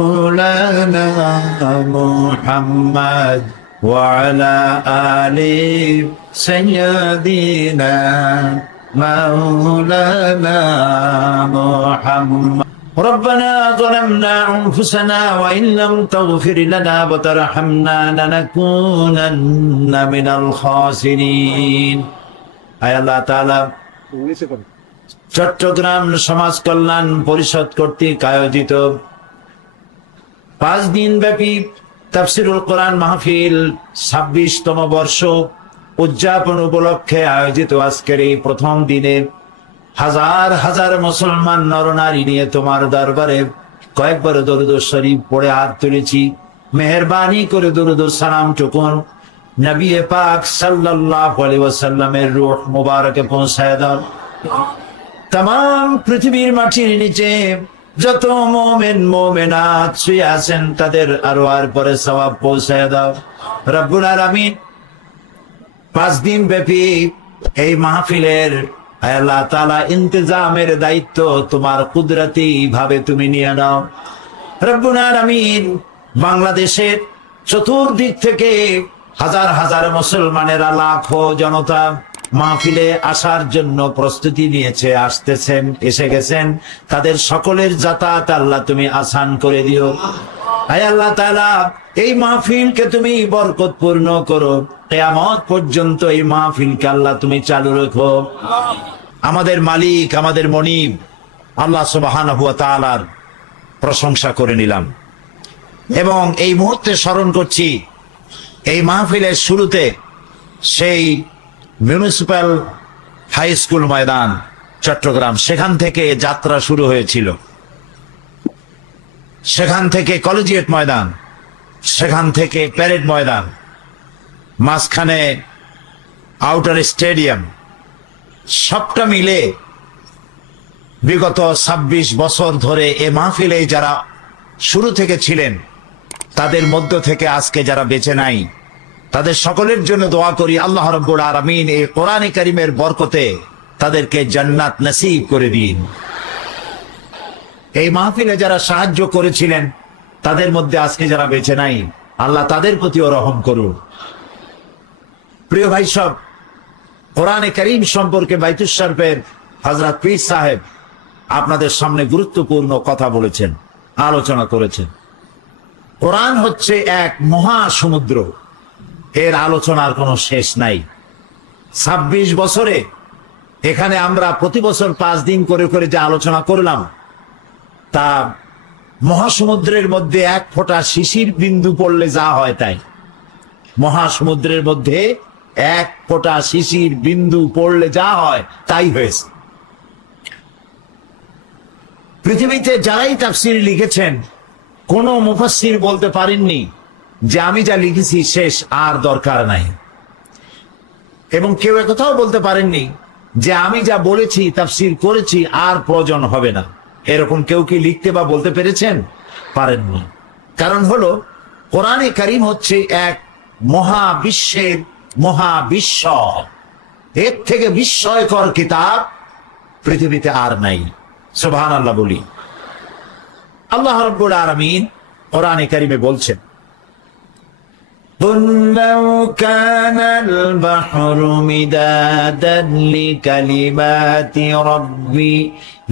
مولانا محمد وعلى آل سيدنا مولانا محمد ربنا ظلمنا أنفسنا وإن لم تغفر لنا وترحمنا لنكونن من الخاسرين أي الله تعالى চট্টগ্রাম সমাজ কল্যাণ পরিষদ কর্তৃক আয়োজিত 5 দিন ব্যাপী তাফসীরুল কোরআন মাহফিল 26তম বর্ষ উদযাপন উপলক্ষে আয়োজিত আজকের এই প্রথম দিনে হাজার হাজার মুসলমান নরনারী নিয়ে তোমার দরবারে কয়েকবার দরুদ শরীফ পড়ে হাত তুলেছি। মেহেরবানি করে দরুদ সালাম টুকুন নবী পাক সাল্লাল্লাহু আলাইহি ওয়াসাল্লামের রূহ মুবারকে পৌঁছায় দাও। तमाम পৃথিবীর মাটির নিচে যত মুমিন মুমিনাত শুয়ে আছেন তাদের আরওয়ার পরে সওয়াব পৌঁছায় দাও রব্বুল আলামিন। 5 দিন ব্যাপী এই মাহফিলের আল্লাহ তাআলা ইন্তজামের দায়িত্ব তোমার কুদরতি ভাবে তুমি নিয়ে নাও রব্বুল আলামিন। বাংলাদেশের চতুর্দিক থেকে হাজার হাজার মুসলমানেরা লাখো জনতা মাহফিলে আসার জন্য প্রস্তুতি নিয়েছে, আসতেছেন, এসে গেছেন। তাদের সকলের যাতায়াত আল্লাহ তুমি আসান করে দিও। আয় আল্লাহ তাআলা এই মাহফিলকে তুমি বরকতপূর্ণ করো, কিয়ামত পর্যন্ত এই মাহফিলকে আল্লাহ তুমি চালু রাখো। আমাদের মালিক, আমাদের মনিব আল্লাহ সুবহানাহু ওয়া তাআলার প্রশংসা করে নিলাম এবং এই মুহূর্তে স্মরণ করছি এই মাহফিলের শুরুতে সেই মিউনিসিপ্যাল হাই স্কুল ময়দান চট্টগ্রাম, সেখান থেকে যাত্রা শুরু হয়েছিল, সেখান থেকে কলেজিয়েট ময়দান, সেখান থেকে প্যারেড ময়দান, মাঝখানে আউটার স্টেডিয়াম, সবটা মিলে বিগত 26 বছর ধরে এ মাহফিলে যারা শুরু থেকে ছিলেন তাদের মধ্য থেকে আজকে যারা বেঁচে নাই তাদের সকলের জন্য দোয়া করি আল্লাহ রাব্বুল আলামিন এই কোরআনে কারীমের বরকতে তাদেরকে জান্নাত নসিব করে দিন। এই মাহফিলে যারা সাহায্য করেছিলেন তাদের মধ্যে আজকে যারা বেঁচে নাই আল্লাহ তাদের প্রতিও রহম করুন। প্রিয় ভাই সব, কোরআনে কারীম সম্পর্কে বাইতুল শরীফের হযরত পীর সাহেব আপনাদের সামনে গুরুত্বপূর্ণ কথা বলেছেন, আলোচনা করেছেন। কোরআন হচ্ছে এক মহাসমুদ্র, এর আলোচনার কোনো শেষ নাই। 26 বছরে এখানে আমরা প্রতি বছর 5 দিন করে করে যে আলোচনা করলাম তা মহাসমুদ্রের মধ্যে এক ফোঁটা শিশির বিন্দু পড়লে যা হয় তাই। মহাসমুদ্রের মধ্যে এক ফোঁটা শিশির বিন্দু পড়লে যা হয় তাই হয়েছে। পৃথিবীতে যারাই তাফসীর লিখেছেন কোন মুফাসসির বলতে পারেননি যে আমি যা লিখেছি শেষ, আর দরকার নাই, এবং কেউ একথাও বলতে পারেননি যে আমি যা বলেছি তাফসীর করেছি আর প্রয়োজন হবে না। এরকম কেউ কি লিখতে বা বলতে পেরেছেন? পারেননি। কারণ হলো কোরআনে কারীম হচ্ছে এক মহাবিশ্বের মহাবিশ্ব, এর থেকে বিস্ময়কর কিতাব পৃথিবীতে আর নাই। সুবহানাল্লাহ বলি। আল্লাহ রাব্বুল আলামিন কোরআনে কারীমে বলছেন قل لو كان البحر مدادا لكلمات ربي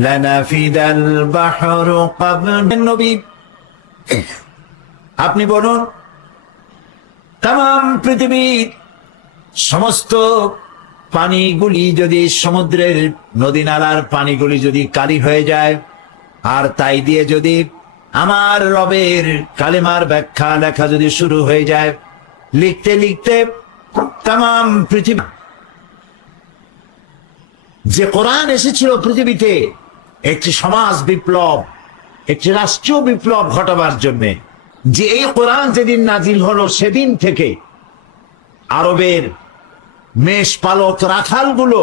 لنفد البحر قبل النبي। আপনি বলুন तमाम পৃথিবীর সমস্ত পানিগুলি যদি সমুদ্রের নদী নালার পানিগুলি যদি কালি হয়ে যায় আর তাই দিয়ে যদি আমার রবের কালেমার ব্যাখ্যা লেখা যদি শুরু হয়ে যায়, লিখতে লিখতে तमाम পৃথিবী যে কোরআন এসেছিল পৃথিবীতে একটি সমাজ বিপ্লব, একটি রাষ্ট্রীয় বিপ্লব ঘটাবার জন্য, যে এই কোরআন যেদিন নাজিল হলো সেদিন থেকে আরবের মেষ পালক রাখালগুলো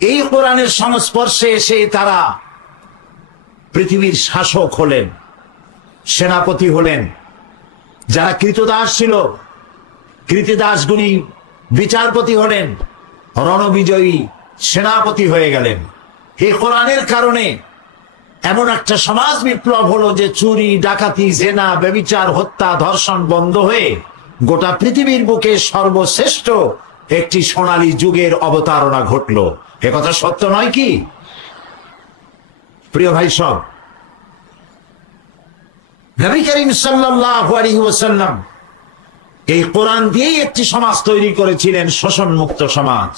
এই কোরআনের সংস্পর্শে এসে তারা পৃথিবীর শাসক হলেন, সেনাপতি হলেন। যারা কৃতদাস ছিল কৃতদাসগুলি বিচারপতি হলেন, রণবিজয়ী সেনাপতি হয়ে গেলেন। এই কোরআনের কারণে এমন একটা সমাজ বিপ্লব হলো যে চুরি, ডাকাতি, জেনা, ব্যভিচার, হত্যা, ধর্ষণ বন্ধ হয়ে গোটা পৃথিবীর বুকে সর্বশ্রেষ্ঠ একটি সোনালী যুগের অবতারণা ঘটল। এ কথা সত্য নয় কি প্রিয় ভাই? সব নবী করিম সাল্লাল্লাহু আলাইহি ওয়াসাল্লাম এই কোরআন দিয়েই একটি সমাজ তৈরি করেছিলেন, শোষণ মুক্ত সমাজ।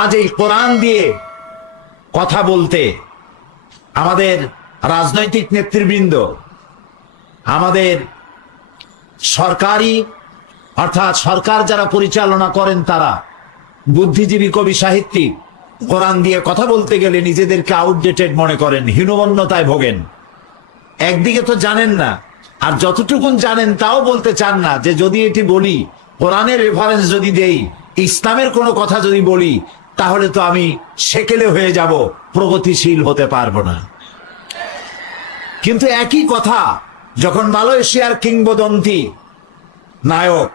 আজ এই কোরআন দিয়ে কথা বলতে আমাদের রাজনৈতিক নেতৃবৃন্দ, আমাদের সরকারি অর্থাৎ সরকার যারা পরিচালনা করেন, তারা বুদ্ধিজীবী, কবি, সাহিত্যিক কোরআন দিয়ে কথা বলতে গেলে নিজেদেরকে আউটডেটেড মনে করেন, হীনমন্যতায় ভোগেন। একদিকে তো জানেন না, আর যতটুকুন জানেন তাও বলতে চান না যে যদি এটি বলি, কোরআনের রেফারেন্স যদি দেই, ইসলামের কোনো কথা যদি বলি, তাহলে তো আমি সেকেলে হয়ে যাব, প্রগতিশীল হতে পারবো না। কিন্তু একই কথা যখন মালয়েশিয়ার কিংবদন্তি নায়ক,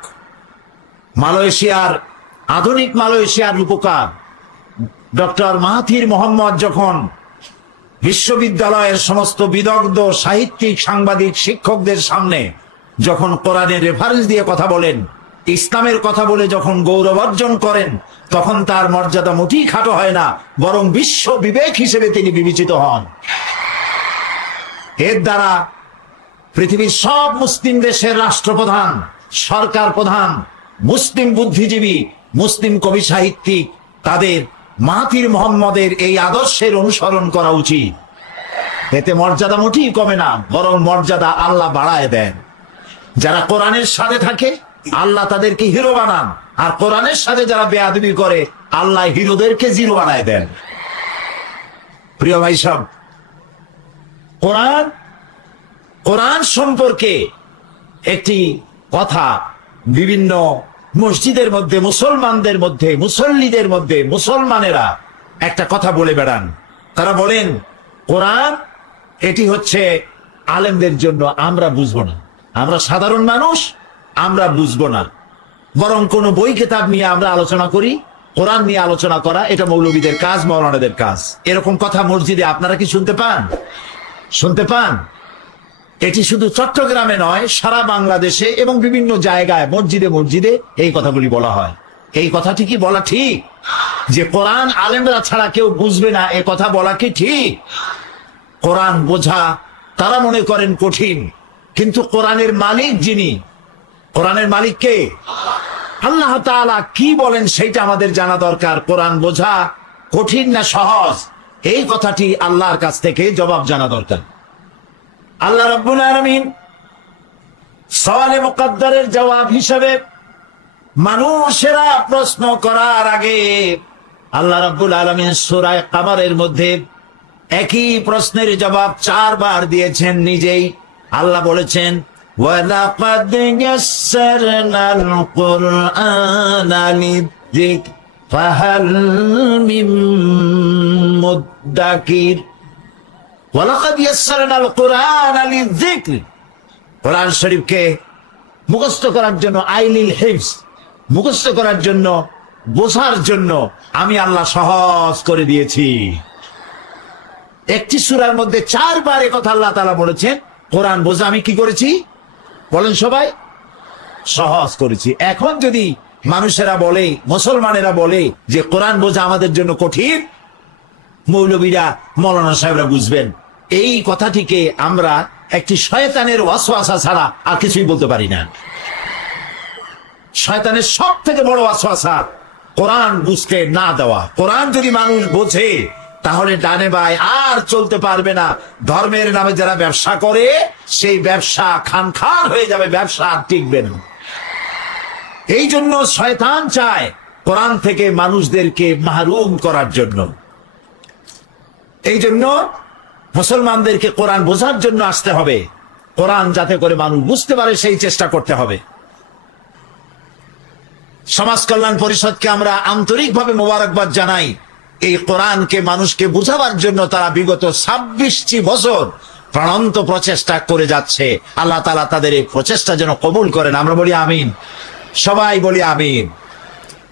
মালয়েশিয়ার আধুনিক মালয়েশিয়ার রূপকার ডক্টর মাহাথির মোহাম্মদ যখন বিশ্ববিদ্যালয়ের সমস্ত বিদগ্ধ সাহিত্যিক, সাংবাদিক, শিক্ষকদের সামনে যখন কোরআনের রেফারেন্স দিয়ে কথা বলেন, ইসলামের কথা বলে যখন গৌরব অর্জন করেন, তখন তার মর্যাদা মোটেই খাটো হয় না, বরং বিশ্ব বিবেক হিসেবে তিনি বিবেচিত হন। এর দ্বারা পৃথিবীর সব মুসলিম দেশের রাষ্ট্রপ্রধান, সরকার প্রধান, মুসলিম বুদ্ধিজীবী, মুসলিম কবি, সাহিত্যিক, তাদের মাহাথির মোহাম্মদের এই আদর্শের অনুসরণ করা উচিত। এতে মর্যাদা মোটেই কমে না, বরং মর্যাদা আল্লাহ বাড়ায় দেন। যারা কোরআনের সাথে থাকে আল্লাহ তাদেরকে হিরো বানান, আর কোরআনের সাথে যারা বেয়াদবি করে আল্লাহ হিরোদেরকে জিরো বানায় দেন। প্রিয় ভাই সব, কোরআন সম্পর্কে একটি কথা বিভিন্ন মসজিদের মধ্যে, মুসলমানদের মধ্যে, মুসল্লিদের মধ্যে মুসলমানেরা একটা কথা বলে বেড়ান। তারা বলেন কোরআন এটি হচ্ছে আলেমদের জন্য, আমরা বুঝবো না, আমরা সাধারণ মানুষ, আমরা বুঝবো না, বরং কোন বই কিতাব নিয়ে আমরা আলোচনা করি। কোরআন নিয়ে আলোচনা করা এটা মৌলবীদের কাজ, মাওলানাদের কাজ। এরকম কথা মসজিদে আপনারা কি শুনতে পান? শুনতে পান? এটি শুধু চট্টগ্রামে নয়, সারা বাংলাদেশে এবং বিভিন্ন জায়গায় মসজিদে মসজিদে এই কথাগুলি বলা হয়। এই কথাটি কি বলা ঠিক যে কোরআন আলেমরা ছাড়া কেউ বুঝবে না? এ কথা বলা কি ঠিক? কোরআন বোঝা তারা মনে করেন কঠিন, কিন্তু কোরআনের মালিক যিনি, কোরআনের মালিক কে? আল্লাহ তাআলা কি বলেন সেইটা আমাদের জানা দরকার। কোরআন বোঝা কঠিন না সহজ, এই কথাটি আল্লাহর কাছ থেকে জবাব জানা দরকার। আল্লাহ রাব্বুল আলামিন সওয়ালে মুকদ্দারের জবাব হিসেবে মানুষেরা প্রশ্ন করার আগে আল্লাহ রাব্বুল আলামিন সূরা কামারের মধ্যে একই প্রশ্নের জবাব 4 বার দিয়েছেন নিজেই। আল্লাহ বলেছেন ওয়ালাকাদ ইয়াসসারনাল কুরআনা লিযিকর ফাহাল মিন মুদ্দাকির। ওয়ালাকাদ ইয়াসসারনাল কুরআনা লিযিকর, কোরআন শরীফকে মুখস্থ করার জন্য, আইলিল হিফজ, মুখস্থ করার জন্য, বোঝার জন্য আমি আল্লাহ সহজ করে দিয়েছি। একটি সূরার মধ্যে 4 বার কথা আল্লাহ তাআলা বলেছেন কোরআন বোঝা আমি কি করেছি? বলেন সবাই, সহজ করেছি। এখন যদি মানুষেরা বলে, মুসলমানেরা বলে যে কোরআন বোঝা আমাদের জন্য কঠিন, মৌলবীরা, মাওলানা সাহেবরা বুঝবেন। এই কথাটিকে আমরা একটি শয়তানের ওয়াসওয়াসা ছাড়া আর কিছুই বলতে পারি না। শয়তানের সব থেকে বড় ওয়াসওয়াসা কোরআন বুঝতে না দেওয়া। কোরআন যদি মানুষ বোঝে তাহলে ডানে বাই আর চলতে পারবে না। ধর্মের নামে যারা ব্যবসা করে সেই ব্যবসা খান খান হয়ে যাবে, ব্যবসা আর টিকবে না। এই জন্য শয়তান চায় কোরআন থেকে মানুষদেরকে মাহরুম করার জন্য। এই জন্য মুসলমানদেরকে কোরআন বোঝার জন্য আসতে হবে, কোরআন যাতে করে মানুষ বুঝতে পারে সেই চেষ্টা করতে হবে। সমাজ কল্যাণ পরিষদকে আমরা আন্তরিকভাবে মোবারকবাদ জানাই। এই কোরআনকে মানুষকে বুঝাবার জন্য তারা বিগত 26টি বছর প্রাণান্ত প্রচেষ্টা করে যাচ্ছে। আল্লাহ তাআলা তাদের এই প্রচেষ্টা যেন কবুল করেন। আমরা বলি আমিন, সবাই বলি আমিন।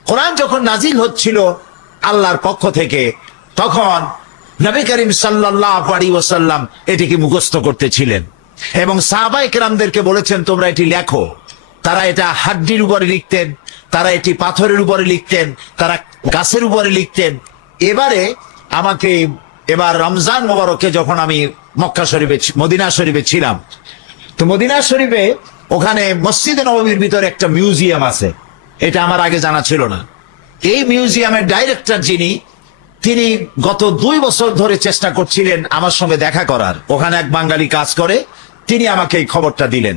কোরআন যখন নাজিল হচ্ছিল আল্লাহর পক্ষ থেকে, তখন নবী করিম সাল্লাল্লাহু আলাইহি ওয়াসাল্লাম এটিকে মুখস্থ করতেছিলেন এবং সাহাবায়ে কেরামদেরকে বলেছেন তোমরা এটি লেখো। তারা এটা হাড্ডির উপরে লিখতেন, তারা এটি পাথরের উপরে লিখতেন, তারা গাছের উপরে লিখতেন। এবার রমজান মোবারকে যখন আমি মক্কা শরীফে মদিনা শরীফে ছিলাম, তো মদিনা শরীফে ওখানে মসজিদে নববীর ভিতরে একটা মিউজিয়াম আছে, এটা আমার আগে জানা ছিল না। এই মিউজিয়ামের ডাইরেক্টর তিনি গত 2 বছর ধরে চেষ্টা করছিলেন আমার সঙ্গে দেখা করার। ওখানে এক বাঙালি কাজ করে, তিনি আমাকে এই খবরটা দিলেন।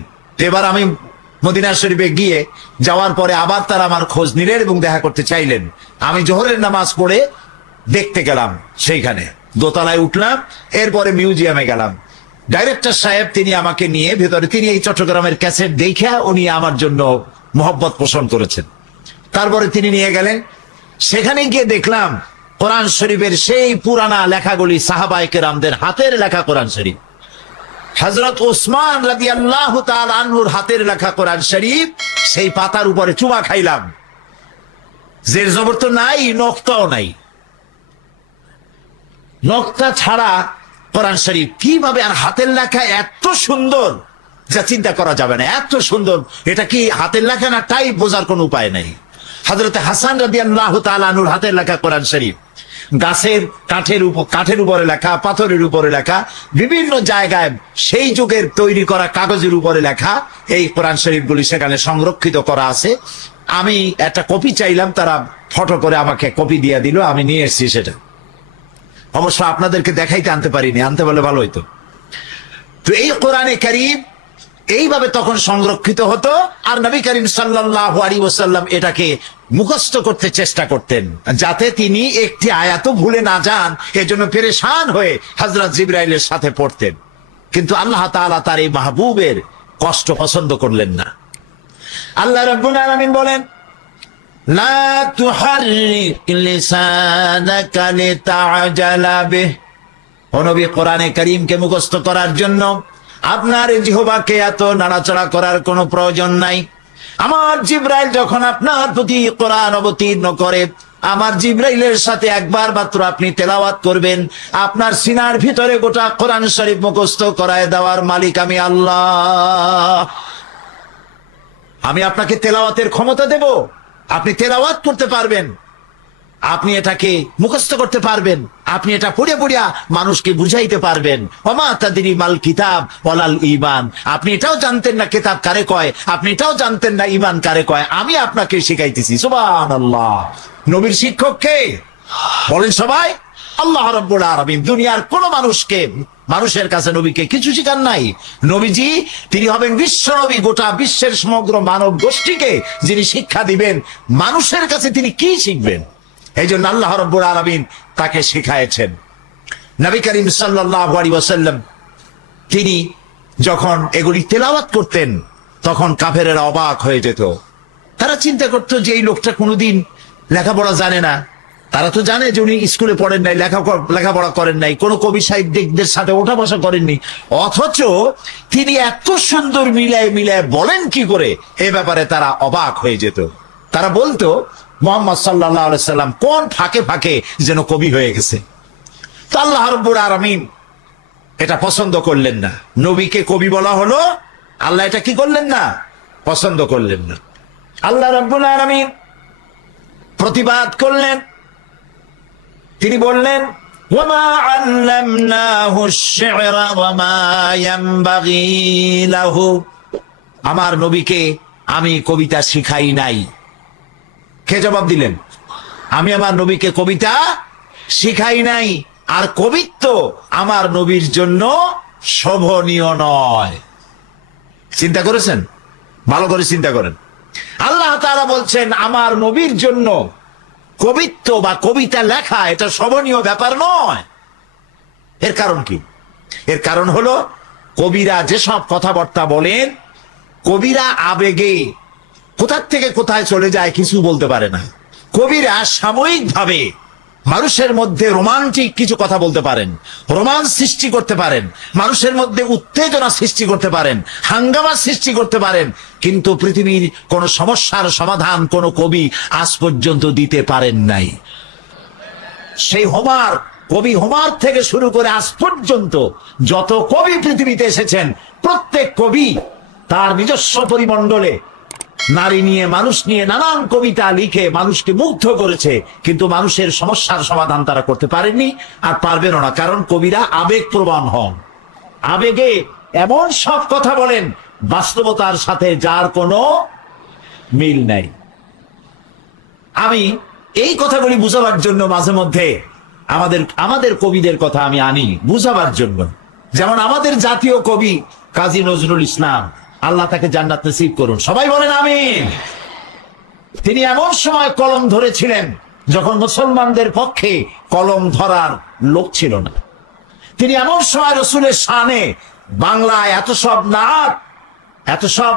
এবার আমি মদিনা শরীফে যাওয়ার পরে আবার তারা আমার খোঁজ নিলেন এবং দেখা করতে চাইলেন। আমি জোহরের নামাজ পড়ে দেখতে গেলাম, সেইখানে দোতলায় উঠলাম, এরপরে মিউজিয়ামে গেলাম। ডাইরেক্টর সাহেব তিনি আমাকে নিয়ে ভেতরে, তিনি এই চট্টগ্রামের ক্যাসেট দেখা উনি আমার জন্য মহব্বত পোষণ করেছেন। তারপরে তিনি নিয়ে গেলেন, সেখানে গিয়ে দেখলাম কোরআন শরীফের সেই পুরানা লেখাগুলি, সাহাবায়ে কেরামদের হাতের লেখা কোরআন শরীফ, হযরত ওসমান রাদিয়াল্লাহু তাআলা আনহুর হাতের লেখা কোরআন শরীফ। সেই পাতার উপরে চুমা খাইলাম। জের জবর তো নাই, নক্তাও নাই, নক্তা ছাড়া কোরআন শরীফ কিভাবে, আর হাতের লেখা এত সুন্দর যা চিন্তা করা যাবে না, এত সুন্দর। এটা কি হাতের লেখা না টাইপ, বোঝার কোনো উপায় নাই। হযরত হাসান রাদিয়াল্লাহু তাআলা আনহুর হাতের লেখা কোরআন শরীফ, গাছের কাঠের উপরে লেখা, পাথরের উপরে লেখা, বিভিন্ন জায়গায় সেই যুগের তৈরি করা কাগজের উপরে লেখা এই কোরআন শরীফগুলি সেখানে সংরক্ষিত করা আছে। আমি একটা কপি চাইলাম, তারা ফটো করে আমাকে কপি দিয়ে দিল, আমি নিয়ে এসেছি সেটা। অবশ্য আপনাদেরকে দেখাইতে আনতে পারিনি, আনতে বলে ভালো হইতো। তো এই কোরআনে কারীম এইভাবে তখন সংরক্ষিত হতো, আর নবী করিম সাল্লাল্লাহু আলাইহি ওয়াসাল্লাম এটাকে মুখস্থ করতে চেষ্টা করতেন, যাতে তিনি একটি আয়াতও ভুলে না যান। এজন্য পেরেশান হয়ে হযরত জিবরাইলের সাথে পড়তেন। কিন্তু আল্লাহ তাআলা তার এই মাহবুবের কষ্ট পছন্দ করলেন না। আল্লাহ রাব্বুল আলামিন বলেন, লা তুহাররিক লিসানাকা লিতা'জালা বিহি, ও নবী কোরআনে কারীমকে মুখস্থ করার জন্য আপনার জিহ্বাকে এত নাড়াচাড়া করার কোনো প্রয়োজন নাই। আমার জিবরাইল যখন আপনার প্রতি কোরআন অবতীর্ণ করে, আমার জিবরাইলের সাথে একবার মাত্র আপনি তেলাওয়াত করবেন, আপনার সিনার ভিতরে গোটা কোরআন শরীফ মুখস্থ করায় দেওয়ার মালিক আমি আল্লাহ। আমি আপনাকে তেলাওয়াতের ক্ষমতা দেব, আপনি তেলাওয়াত করতে পারবেন, আপনি এটাকে মুখস্থ করতে পারবেন, আপনি এটা পড়ে পড়িয়া মানুষকে বুঝাইতে পারবেন। ওমা তাদরি মাল কিতাব ওয়ালাল ঈমান, আপনি এটাও জানতেন না কিতাব কারে কয়, আপনি এটাও জানতেন না ঈমান কারে কয়, আমি আপনাকে শিখাইতেছি। সুবহানাল্লাহ। নবীর শিক্ষক কে বলেন সবাই? আল্লাহ রাব্বুল আলামিন। দুনিয়ার কোন মানুষের কাছে নবীকে কিছু শিখান নাই। নবীজি তিনি হবেন বিশ্ব নবী, গোটা বিশ্বের সমগ্র মানব গোষ্ঠীকে যিনি শিক্ষা দিবেন। মানুষের কাছে তিনি কি শিখবেন? এই জন্য আল্লাহ রাব্বুল আলামিন তাকে শিখাইছেন। নবী করিম সাল্লাল্লাহু আলাইহি ওয়াসাল্লাম তিনি যখন এগুলি তেলাওয়াত করতেন, তখন কাফেরেরা অবাক হয়ে যেত। তারা চিন্তা করতো যে এই লোকটা কোনোদিন লেখাপড়া জানে না। তারা তো জানে যে উনি স্কুলে পড়েন নাই, লেখাপড়া করেন নাই, কোনো কবি সাহিত্যিকদের সাথে ওঠা বসা করেননি, অথচ তিনি এত সুন্দর মিলায় বলেন কি করে, এ ব্যাপারে তারা অবাক হয়ে যেত। তারা বলতো মুহাম্মদ সাল্লাল্লাহু আলাইহি সাল্লাম কোন ফাঁকে ফাঁকে যেন কবি হয়ে গেছে। তো আল্লাহ রাব্বুল আলামিন এটা পছন্দ করলেন না। নবীকে কবি বলা হলো, আল্লাহ এটা কি করলেন না? পছন্দ করলেন না। আল্লাহ রাব্বুল আলামিন প্রতিবাদ করলেন। তিনি বললেন, ওয়ামা আল্লামনাহু আশ-শি'রা ওয়ামা ইয়ানবাগী লাহু, আমার নবীকে আমি কবিতা শিখাই নাই। কে জবাব দিলেন? আমি আমার নবীকে কবিতা শিখাই নাই, আর কবিত্ব আমার নবীর জন্য শোভনীয় নয়। চিন্তা করেছেন? ভালো করে চিন্তা করেন। আল্লাহ তাআলা বলছেন আমার নবীর জন্য কবিত্ব বা কবিতা লেখা এটা শোভনীয় ব্যাপার নয়। এর কারণ কি? এর কারণ হলো কবিরা যেসব কথাবার্তা বলেন, কবিরা আবেগে কোথা থেকে কোথায় চলে যায় কিছু বলতে পারে না। কবিরা সাময়িকভাবে মানুষের মধ্যে রোমান্টিক কিছু কথা বলতে পারেন, রোমান্স সৃষ্টি করতে পারেন, মানুষের মধ্যে উত্তেজনা সৃষ্টি করতে পারেন, হাঙ্গামা সৃষ্টি করতে পারেন, কিন্তু পৃথিবীর কোন সমস্যার সমাধান কোন কবি আজ পর্যন্ত দিতে পারেন নাই। সেই হোমার, কবি হোমার থেকে শুরু করে আজ পর্যন্ত যত কবি পৃথিবীতে এসেছেন, প্রত্যেক কবি তার নিজস্ব পরিমণ্ডলে নারী নিয়ে, মানুষ নিয়ে নানান কবিতা লিখে মানুষকে মুগ্ধ করেছে, কিন্তু মানুষের সমস্যার সমাধান তারা করতে পারেননি, আর পারবেনও না। কারণ কবিরা আবেগ প্রবণ হন, আবেগে এমন সব কথা বলেন বাস্তবতার সাথে যার কোনো মিল নাই। আমি এই কথাগুলি বুঝাবার জন্য মাঝে মধ্যে আমাদের কবিদের কথা আমি আনি বুঝাবার জন্য। যেমন আমাদের জাতীয় কবি কাজী নজরুল ইসলাম, আল্লাহ তাকে জান্নাত নসিব করুন, সবাই বলেন আমিন। তিনি এমন সময় কলম ধরেছিলেন যখন মুসলমানদের পক্ষে কলম ধরার লোক ছিল না। তিনি এমন সময় রসুলের শানে বাংলায় এত সব নাত, এত সব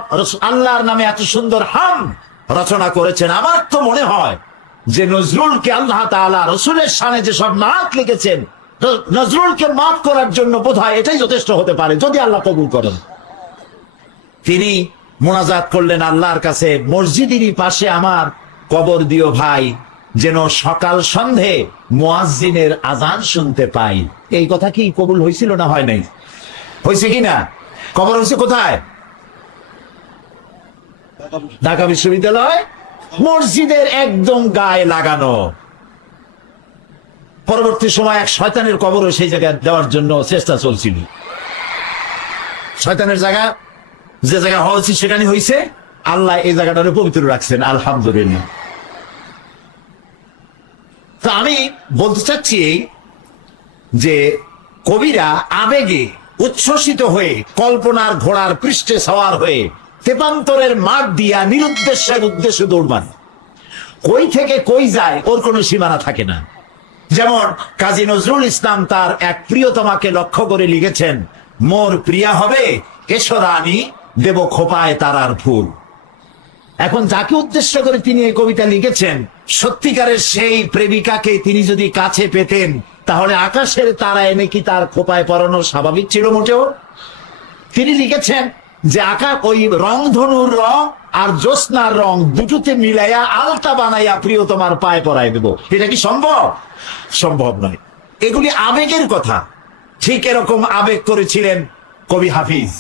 আল্লাহর নামে এত সুন্দর হাম রচনা করেছেন। আমার তো মনে হয় যে নজরুলকে আল্লাহ তাআলা রসুলের শানে যে সব নাত লিখেছেন, নজরুলকে মাফ করার জন্য বোধহয় এটাই যথেষ্ট হতে পারে, যদি আল্লাহ কবুল করেন। তিনি মোনাজাত করলেন আল্লাহর কাছে, মসজিদেরই পাশে আমার কবর দিও ভাই, যেন সকাল সন্ধে মুয়াজ্জিনের আজান শুনতে পাই। এই কথা কি কবুল হয়েছিল না হয় নাই? হয়েছে কিনা? কবর হয়েছে কোথায়? ঢাকা বিশ্ববিদ্যালয় মসজিদের একদম গায়ে লাগানো। পরবর্তী সময় এক শয়তানের কবরও সেই জায়গায় দেওয়ার জন্য চেষ্টা চলছিল। শয়তানের জায়গা, যে জায়গা হওয়া উচিত সেখানে হয়েছে, আল্লাহ এই জায়গাটারে পবিত্র রাখছেন, আলহামদুলিল্লাহ। তো আমি বলতে চাচ্ছি যে কবিরা আবেগে উচ্ছ্বসিত হয়ে কল্পনার ঘোড়ার পৃষ্ঠে সওয়ার হয়ে তেপান্তরের মাঠ দিয়া নিরুদ্দেশ্যের উদ্দেশ্যে দৌড়ান। কই থেকে কই যায় ওর কোনো সীমানা থাকে না। যেমন কাজী নজরুল ইসলাম তার এক প্রিয়তমাকে লক্ষ্য করে লিখেছেন, মোর প্রিয়া হবে এসো রানী, দেব খোপায় তারার ফুল। এখন যাকে উদ্দেশ্য করে তিনি এই কবিতা লিখেছেন, সত্যিকারের সেই প্রেমিকাকে তিনি যদি কাছে পেতেন, তাহলে আকাশের তারা এনে কি তার খোপায় পরানো স্বাভাবিক ছিল মোটেও? তিনি লিখেছেন যে আকাশ ওই রংধনুর রং আর জ্যোৎস্নার রং দুটোতে মিলাইয়া আলতা বানাইয়া প্রিয়তমার পায়ে পরাই দেব। এটা কি সম্ভব? সম্ভব নয়। এগুলি আবেগের কথা। ঠিক এরকম আবেগ করেছিলেন কবি হাফিজ,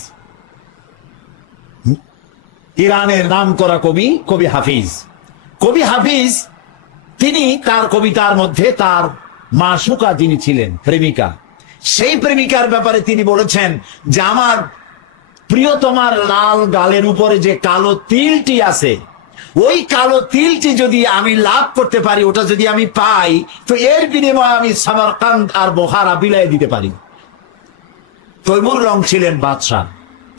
ইরানের নাম করা কবি, কবি হাফিজ। কবি হাফিজ তিনি তার কবিতার মধ্যে তার মাসুকা যিনি ছিলেন, প্রেমিকা, সেই প্রেমিকার ব্যাপারে তিনি বলেছেন যে আমার প্রিয়তমার লাল গালের উপরে যে কালো তিলটি আছে, ওই কালো তিলটি যদি আমি লাভ করতে পারি, ওটা যদি আমি পাই, তো এর বিনিময়ে আমি সামারকান্দ আর বোখারা বিলাই দিতে পারি। তৈমুর রং ছিলেন বাদশাহ।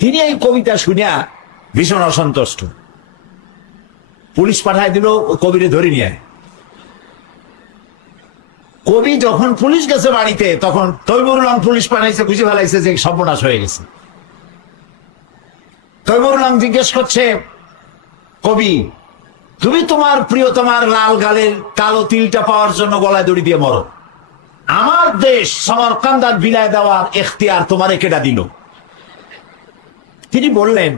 তিনি এই কবিতা শুনিয়া ভীষণ অসন্তুষ্ট। পুলিশ পাঠায় দিল, কবিরে ধরে নিয়ে। কবি যখন পুলিশ গেছে বাড়িতে, তখন তৈমুর রং পুলিশ পাঠাইছে, খুঁজে ফেলাইছে যে সর্বনাশ হয়ে গেছে। তৈমুর রং জিজ্ঞেস করছে, কবি তুমি তোমার প্রিয়তমার লাল গালের কালো তিলটা পাওয়ার জন্য গলায় দড়ি দিয়ে মরো, আমার দেশ সামারকান্দ আর বিলায় দেওয়ার এখতিয়ার তোমারে কেডা দিল? তিনি বললেন,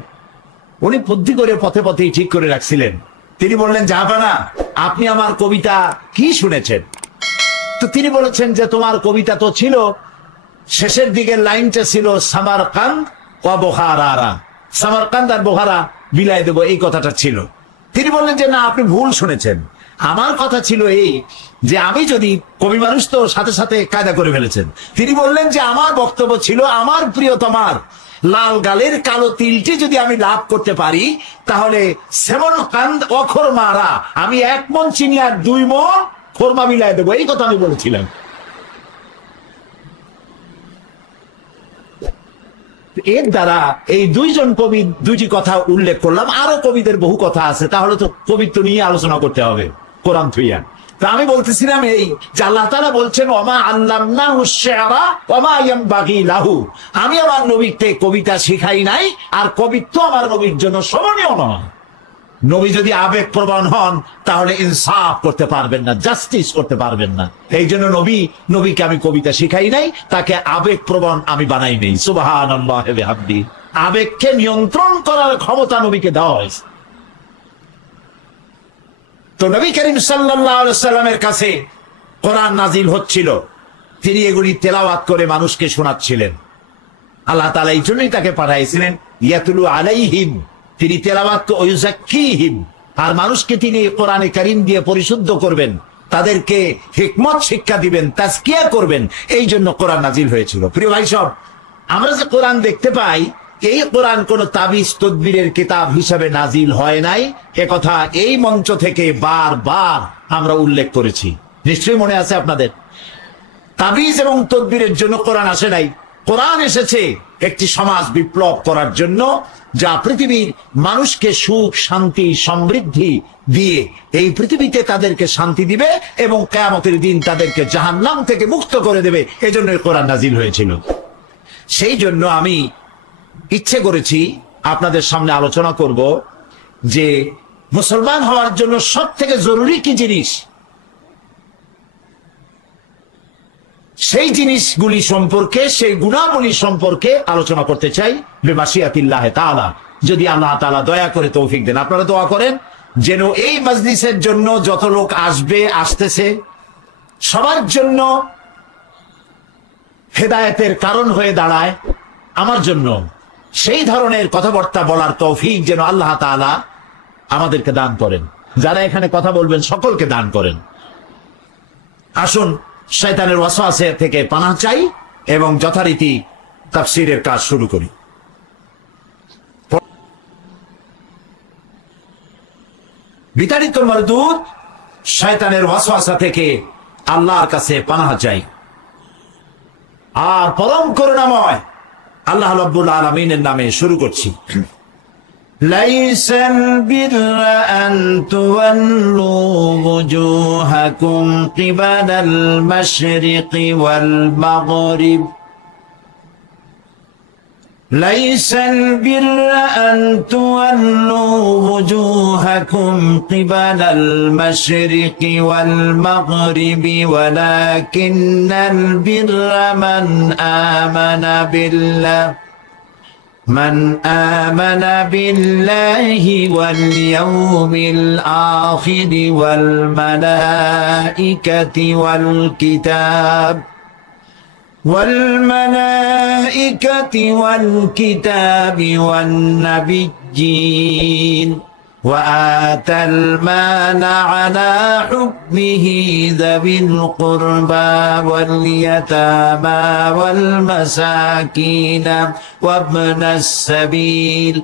উনি বুদ্ধি করে পথে পথেই ঠিক করে রাখছিলেন। তিনি বললেন, জাহাপানা আপনি আমার কবিতা কি শুনেছেন? তো তিনি বলেছেন যে তোমার কবিতা তো ছিল, শেষের দিকের লাইনটা ছিল সামারকান্দ ও বোখারা, সামারকান্দ আর বোখারা বিলাই দেবো, এই কথাটা ছিল। তিনি বললেন যে না, আপনি ভুল শুনেছেন। আমার কথা ছিল এই যে আমি যদি, কবি মানুষ তো সাথে সাথে কায়দা করে ফেলেছেন। তিনি বললেন যে আমার বক্তব্য ছিল, আমার প্রিয়তমার লাল গালের কালো তিলটি যদি আমি লাভ করতে পারি, তাহলে সেমনকান্দ অখর মারা, আমি 1 মণ চিনি আর 2 মণ খোরমা মিলাই দেবো, এই কথা আমি বলেছিলাম। এর দ্বারা এই দুইজন কবি দুইটি কথা উল্লেখ করলাম, আরো কবিদের বহু কথা আছে, তাহলে তো কবিত্ব নিয়ে আলোচনা করতে হবে কোরআন থুইয়া। তা আমি বলতেছিলাম এই যে আল্লাহ তাআলা বলছেন, ওমা আল্লামনাহু শি'রা ওমা ইয়ানবাগি লাহু, আমি আমার নবীকে কবিতা শিখাই নাই, আর কবিত্ব আমার নবীর জন্য শোভনীয় নয়। নবী যদি আবেগ প্রবণ হন, তাহলে ইনসাফ করতে পারবেন না, জাস্টিস করতে পারবেন না। এই জন্য নবীকে আমি কবিতা শিখাই নাই, তাকে আবেগ প্রবণ আমি বানাই নেই। সুবহানাল্লাহি ওয়া বিহামদিহি। আবেগকে নিয়ন্ত্রণ করার ক্ষমতা নবীকে দেওয়া হয়েছে। তো নবী করিম সাল্লাল্লাহু আলাইহি ওয়াসাল্লামের কাছে কোরআন নাজিল হচ্ছিল, তিনি এগুলি তেলাওয়াত করে মানুষকে শোনাচ্ছিলেন। আল্লাহ তাআলা এই জন্যই তাকে পাঠাইছিলেন ইয়াতুলু আলাইহিম, তিনি তেলাওয়াত ওয়ায়ুযাক্কিহিম, আর মানুষকে তিনি কোরআনে কারীম দিয়ে পরিশুদ্ধ করবেন, তাদেরকে হিকমত শিক্ষা দিবেন, তাজকিয়া করবেন। এই জন্য কোরআন নাজিল হয়েছিল। প্রিয় ভাই সব, আমরা যে কোরআন দেখতে পাই, এই কোরআন কোন তাবিজ তদবিরের কিতাব হিসাবে নাজিল হয় নাই, এ কথা এই মঞ্চ থেকে বারবার আমরা উল্লেখ করেছি। নিশ্চয়ই মনে আছে আপনাদের। তাবিজ এবং তদবিরের জন্য কোরআন আসে নাই। কোরআন এসেছে একটি সমাজ বিপ্লব করার জন্য, যা পৃথিবীর মানুষকে সুখ, শান্তি, সমৃদ্ধি দিয়ে এই পৃথিবীতে তাদেরকে শান্তি দিবে এবং কিয়ামতের দিন তাদেরকে জাহান্নাম থেকে মুক্ত করে দেবে। এজন্য কোরআন নাজিল হয়েছিল। সেই জন্য আমি ইচ্ছে করেছি আপনাদের সামনে আলোচনা করব যে মুসলমান হওয়ার জন্য সব থেকে জরুরি কি জিনিস, সেই জিনিসগুলি সম্পর্কে, সেই গুণাবলী সম্পর্কে আলোচনা করতে চাই বিমাশিয়াতিল্লাহ তাআলা, যদি আল্লাহ তাআলা দয়া করে তৌফিক দেন। আপনারা দোয়া করেন যেন এই মজলিসের জন্য যত লোক আসতেছে সবার জন্য হেদায়েতের কারণ হয়ে দাঁড়ায়। আমার জন্য সেই ধরনের কথাবার্তা বলার তৌফিক যেন আল্লাহ তাআলা আমাদেরকে দান করেন। যারা এখানে কথা বলবেন সকলকে দান করেন। আসুন শয়তানের ওয়াসওয়াসা থেকে পানাহ চাই এবং যথারীতি তাফসীরের কাজ শুরু করি। বিতাড়িত মারদুদ, শয়তানের ওয়াসওয়াসা থেকে আল্লাহর কাছে পানাহ চাই। আর পরম করুণাময় আল্লাহ রাব্বুল আলামিনের নামে শুরু করছি। লাইসাল বিররা আন তুওয়াল্লু ওয়ুজুহাকুম কিবালাল মাশরিকি ওয়াল মাগরিব। ليس البر أن تولوا وجوهكم قبل المشرق والمغرب ولكن البر من آمن بالله واليوم الآخر والملائكة والكتاب والنبيين وآتى المال على حبه ذوي القربى واليتامى والمساكين وابن السبيل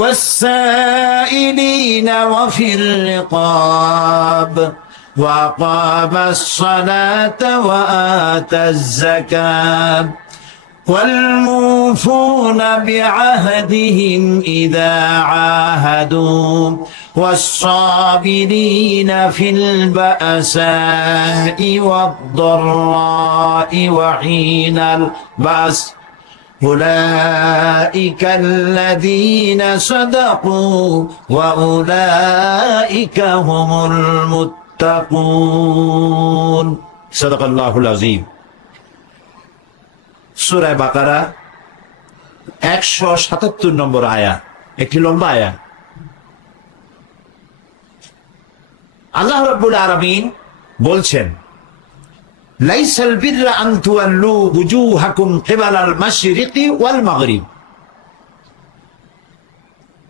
والسائلين وفي الرقاب وأقام الصلاة وآتى الزكاة والموفون بعهدهم إذا عاهدوا والصابرين في البأساء والضراء وحين البأس أولئك الذين صدقوا وأولئك هم المتقون صدق الله العظيم। সূরা বাকারা 177 নম্বর আয়াত, একটি লম্বা আয়াত। আল্লাহ রাব্বুল আলামিন বলছেন, লাইসাল বিররা আন তুওয়াল্লু ওয়ুজুহাকুম কিবালাল মাশরিকি ওয়াল মাগরিব।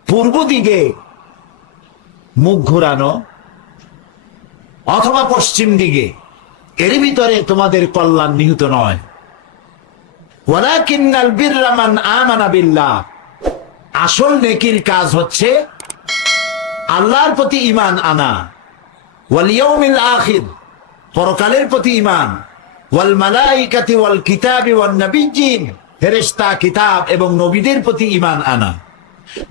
পূর্ব দিকে মুখ ঘোরানো অথবা পশ্চিম দিকে, এর ভিতরে তোমাদের কল্যাণ নিহিত নয়। ওয়ালাকিন্নাল বিররা মান আমানা বিল্লাহ, আসল নেকির কাজ হচ্ছে আল্লাহর প্রতি ঈমান আনা, ওয়াল ইয়াউমিল আখির, পরকালের প্রতি ঈমান, ওয়াল মালাইকাতি ওয়াল কিতাবি ওয়ান নাবিয়্যিন, ফেরেশতা, কিতাব এবং নবীদের প্রতি ঈমান আনা।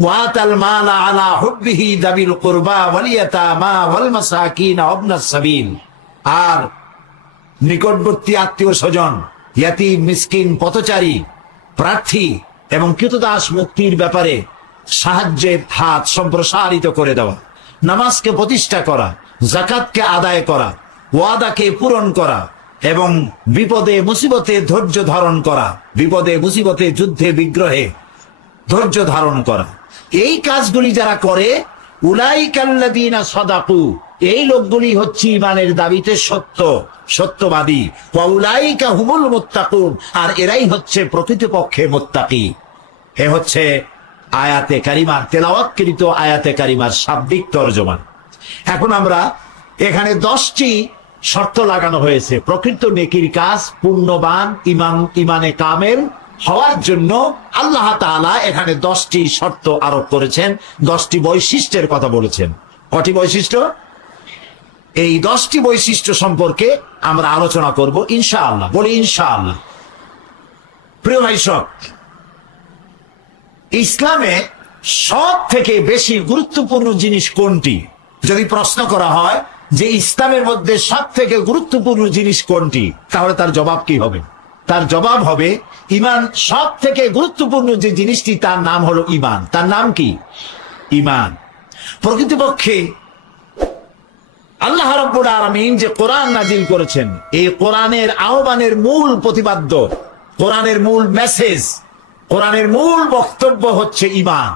ওয়াতাল মালা আলা হুব্বিহি যাবিল কুরবা ওয়াল ইয়াতামা ওয়াল মাসাকিন ওয়াবনাস সাবিল, আর নিকটবর্তী আত্মীয় স্বজন, ইয়াতীম, মিসকিন, পথচারী, প্রার্থী এবং কৃতদাস মুক্তির ব্যাপারে সাহায্যের হাত সম্প্রসারিত করে দেওয়া, নামাজকে প্রতিষ্ঠা করা, যাকাতকে আদায় করা, ওয়াদাকে পূরণ করা এবং বিপদে মুসিবতে ধৈর্য ধারণ করা, বিপদে মুসিবতে যুদ্ধে বিগ্রহে ধৈর্য ধারণ করা। এই কাজগুলি যারা করে, উলাইকাল্লাযীনা সাদাকু, এই লোকগুলি হচ্ছে ইমানের দাবিতে সত্যবাদী। ওয়াউলাইকা হুমুল মুত্তাকুন, আর এরাই হচ্ছে প্রকৃতপক্ষে মুত্তাকি। এ হচ্ছে আয়াতে কারিমার তেলাওয়াতকৃত আয়াতে কারিমার শাব্দিক তরজমা। এখন আমরা এখানে 10টি শর্ত লাগানো হয়েছে প্রকৃত নেকির কাজ পূর্ণবান ইমানে কামেল হওয়ার জন্য। আল্লাহ তাআলা এখানে 10টি শর্ত আরোপ করেছেন, 10টি বৈশিষ্ট্যের কথা বলেছেন। কটি বৈশিষ্ট্য? এই 10টি বৈশিষ্ট্য সম্পর্কে আমরা আলোচনা করব ইনশাআল্লাহ। বলি ইনশাআল্লাহ। প্রিয় ভাই সব, ইসলামে সব থেকে বেশি গুরুত্বপূর্ণ জিনিস কোনটি? যদি প্রশ্ন করা হয় যে ইসলামের মধ্যে সব থেকে গুরুত্বপূর্ণ জিনিস কোনটি, তাহলে তার জবাব কি হবে? তার জবাব হবে ঈমান। সব থেকে গুরুত্বপূর্ণ যে জিনিসটি তার নাম হলো ঈমান। তার নাম কি? ঈমান। প্রকৃতপক্ষে আল্লাহ রাব্বুল আলামিন যে কোরআন নাজিল করেছেন, এই কোরআনের আহ্বানের মূল প্রতিপাদ্য, কোরআনের মূল মেসেজ, কোরআনের মূল বক্তব্য হচ্ছে ঈমান।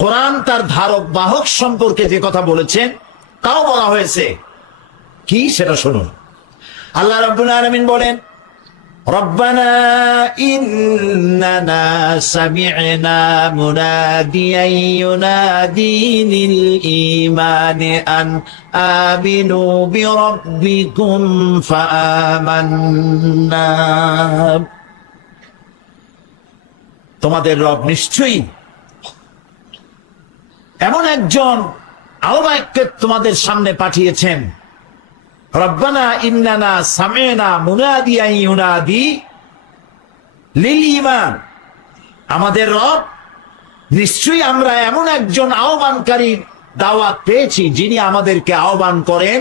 কোরআন তার ধারক বাহক সম্পর্কে যে কথা বলেছেন তাও বলা হয়েছে। কি সেটা শুনুন। আল্লাহ রাব্বুল আলামিন বলেন, রব্বানা ইন্নানা সামি'না মুনাদিয়ান ইউনাদি লিল ঈমানি আন আমিনু বিরাব্বিকুম ফাআমান্না। তোমাদের রব নিশ্চয়ই এমন একজন আহ্বায়ককে তোমাদের সামনে পাঠিয়েছেন। রব্বানা ইন্নানা সামি'না মুনাদিয়ান ইউনাদি লিল ঈমান। আমাদের রব নিশ্চয়ই আমরা এমন একজন আহ্বানকারী দাওয়াত পেয়েছি যিনি আমাদেরকে আহ্বান করেন